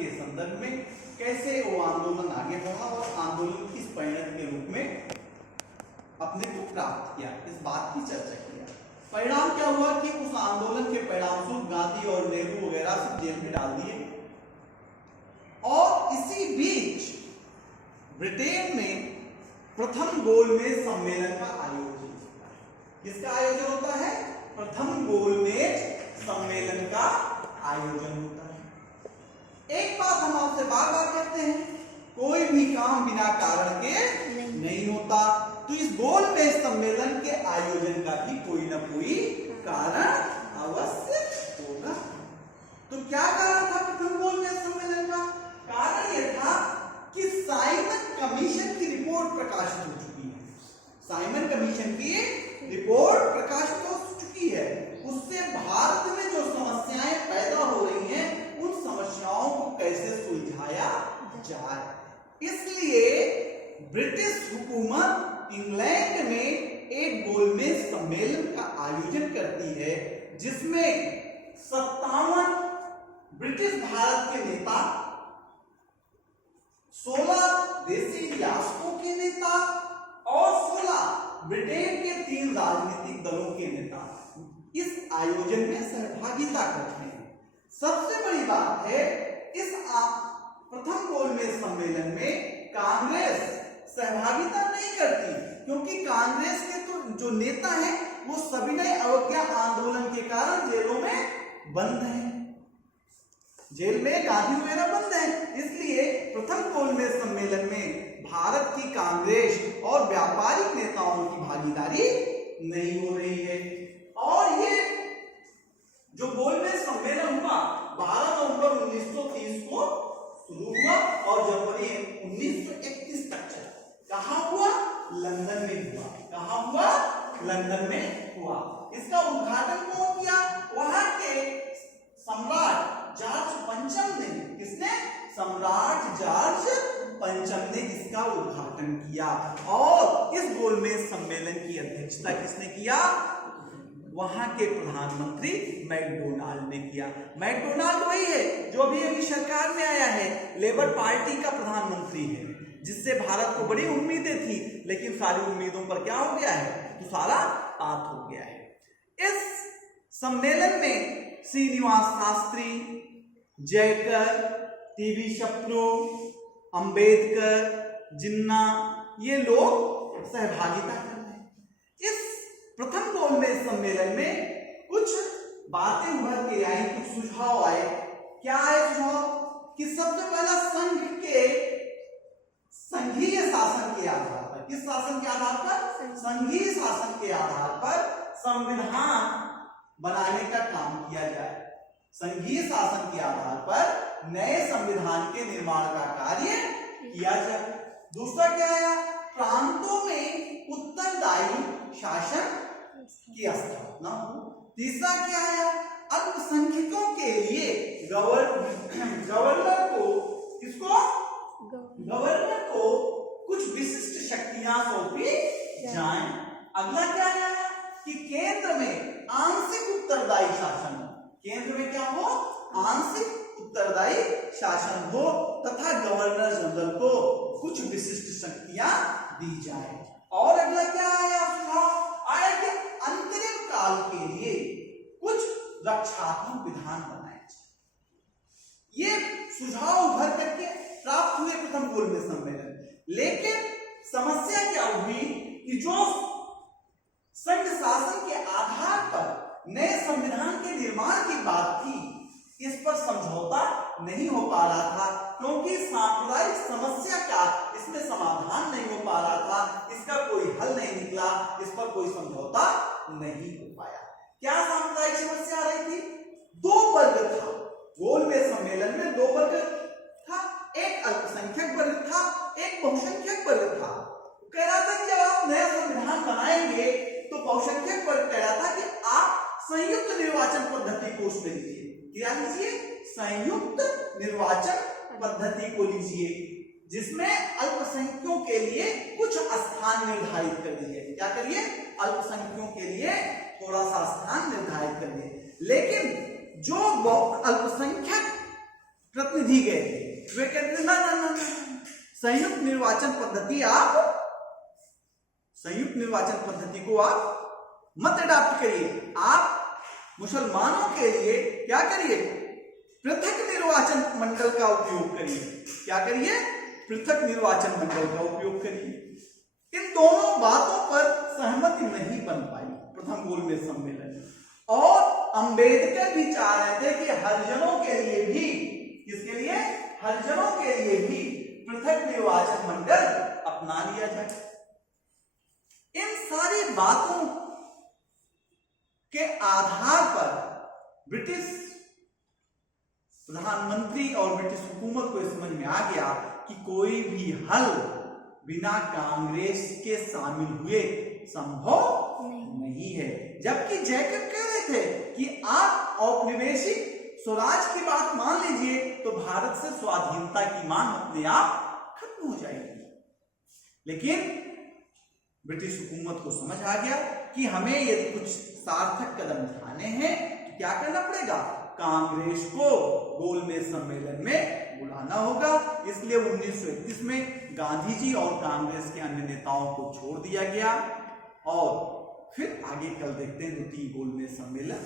के संदर्भ में कैसे वो आंदोलन आगे बढ़ा और आंदोलन किस परिणति के रूप में अपने को प्राप्त किया, इस बात की चर्चा किया। परिणाम क्या हुआ कि उस आंदोलन के परिणाम स्वरूप गांधी और नेहरू वगैरह सब जेल में डाल दिए और इसी बीच ब्रिटेन में प्रथम गोलमेज सम्मेलन का आयोजन होता है। किसका आयोजन होता है? प्रथम गोलमेज सम्मेलन का आयोजन होता है। एक बात हम आपसे बार बार कहते हैं, कोई भी काम बिना कारण के नहीं होता, तो इस गोलमेज सम्मेलन के आयोजन का भी कोई ना कोई कारण अवश्य होगा। तो क्या कारण था प्रथम गोलमेज सम्मेलन का? कारण यह था कि साइमन कमीशन की रिपोर्ट प्रकाशित हो चुकी है। साइमन कमीशन की रिपोर्ट प्रकाशित हो चुकी है, उससे भारत में जो समस्याएं पैदा हो रही हैं उन समस्याओं को कैसे सुलझाया जाए, इसलिए ब्रिटिश हुकूमत इंग्लैंड में एक गोलमेज सम्मेलन का आयोजन करती है, जिसमें 57 ब्रिटिश भारत के नेता, 16 देशी रियासतों के नेता और 16 ब्रिटेन के 3 राजनीतिक दलों के नेता इस आयोजन में सहभागिता करते हैं। सबसे बड़ी बात है, इस प्रथम गोलमेज सम्मेलन में कांग्रेस सहभागिता नहीं करती, क्योंकि कांग्रेस के तो जो नेता हैं वो सविनय अवज्ञा आंदोलन के कारण जेलों में बंद हैं, जेल में गांधी वगैरह बंद हैं, इसलिए प्रथम गोलमेज सम्मेलन में भारत की कांग्रेस और व्यापारिक नेताओं की भागीदारी नहीं हो रही है। और ये जो गोलमेज सम्मेलन हुआ 12 नवंबर 1930 को शुरू हुआ और जनवरी 1931 तक चला। कहां हुआ? लंदन में हुआ। कहां हुआ? लंदन में हुआ। इसका उद्घाटन कौन किया? वहां के सम्राट जॉर्ज पंचम ने। किसने? सम्राट जॉर्ज पंचम ने इसका उद्घाटन किया। और इस गोलमेज सम्मेलन की अध्यक्षता किसने किया? वहां के प्रधानमंत्री मैकडोनाल्ड ने किया। मैकडोनाल्ड वही है जो अभी अभी सरकार में आया है, लेबर पार्टी का प्रधानमंत्री है, जिससे भारत को बड़ी उम्मीदें थी, लेकिन सारी उम्मीदों पर क्या हो गया है? तो सारा पात हो गया है। इस सम्मेलन में श्रीनिवास शास्त्री, जयकर, टीबी शप्रू, अंबेडकर, जिन्ना, ये लोग सहभागिता कर रहे हैं। इस प्रथम गोलमेज सम्मेलन में कुछ बातें उभर के आई, कुछ सुझाव आए। क्या आए सुझाव? कि सबसे पहला संघीय शासन के आधार पर, किस शासन के आधार पर? संघीय शासन के आधार पर संविधान बनाने का काम किया जाए। संघीय शासन के आधार पर नए संविधान के निर्माण का कार्य किया जाए। दूसरा क्या आया? प्रांतों में उत्तरदायी शासन की स्थापना हो। तीसरा क्या आया? अल्पसंख्यकों के लिए गवर्नर को कुछ विशिष्ट शक्तियां सौंपी जाएं। अगला क्या आया? कि केंद्र में आंशिक उत्तरदायी शासन हो। केंद्र में क्या हो? आंशिक उत्तरदायी शासन हो तथा गवर्नर जनरल को कुछ विशिष्ट शक्तियां दी जाए। और अगला क्या आया? सुझाव आया कि अंतरिम काल के लिए कुछ रक्षात्मक विधान बनाए जाए। ये सुझाव उभर करके प्राप्त हुए प्रथम गोलमेज सम्मेलन। लेकिन समस्या क्या हुई कि जो संघ शासन के आधार पर नए संविधान के निर्माण की बात थी, इस पर समझौता नहीं हो पा रहा था, क्योंकि सांप्रदायिक समस्या का इसमें समाधान नहीं हो पा रहा था, इसका कोई हल नहीं निकला, इस पर कोई समझौता नहीं हो पाया। क्या सांप्रदायिक समस्या आ रही थी? 2 वर्ग था गोलमेज सम्मेलन में, 2 वर्ग था, एक अल्पसंख्यक वर्ग था, एक बहुसंख्यक वर्ग था। कह रहा था कि जब आप नया संविधान बनाएंगे तो बहुसंख्यक वर्ग कह रहा था कि आप संयुक्त निर्वाचन पद्धति को उसमें लीजिए। क्या लीजिए? संयुक्त निर्वाचन पद्धति को लीजिए, जिसमें अल्पसंख्यकों के लिए कुछ स्थान निर्धारित कर दीजिए। क्या करिए? अल्पसंख्यकों के लिए थोड़ा सा स्थान निर्धारित करिए। लेकिन जो अल्पसंख्यक प्रतिनिधि प्रतिनिधि गए थे, वे कहते थे ना ना ना ना, संयुक्त निर्वाचन पद्धति को आप मत अडॉप्ट करिए, आप मुसलमानों के लिए क्या करिए, पृथक निर्वाचन मंडल का उपयोग करिए। क्या करिए? पृथक निर्वाचन मंडल का उपयोग करिए। इन दोनों बातों पर सहमति नहीं बन पाई प्रथम गोलमेज सम्मेलन में, और अंबेडकर भी चाह रहे थे कि हरिजनों के लिए भी, किसके लिए? हरिजनों के लिए भी पृथक निर्वाचन मंडल अपना लिया जाए। इन सारी बातों के आधार पर ब्रिटिश प्रधानमंत्री और ब्रिटिश हुकूमत को समझ में आ गया कि कोई भी हल बिना कांग्रेस के शामिल हुए संभव नहीं है। जबकि जैकब कह रहे थे कि आप औपनिवेशिक स्वराज की बात मान लीजिए तो भारत से स्वाधीनता की मांग अपने आप खत्म हो जाएगी। लेकिन ब्रिटिश हुकूमत को समझ आ गया कि हमें यदि कुछ सार्थक कदम उठाने हैं तो क्या करना पड़ेगा, कांग्रेस को गोलमेज सम्मेलन में बुलाना होगा। इसलिए 1931 में गांधी जी और कांग्रेस के अन्य नेताओं को छोड़ दिया गया, और फिर आगे कल देखते हैं द्वितीय गोलमेज सम्मेलन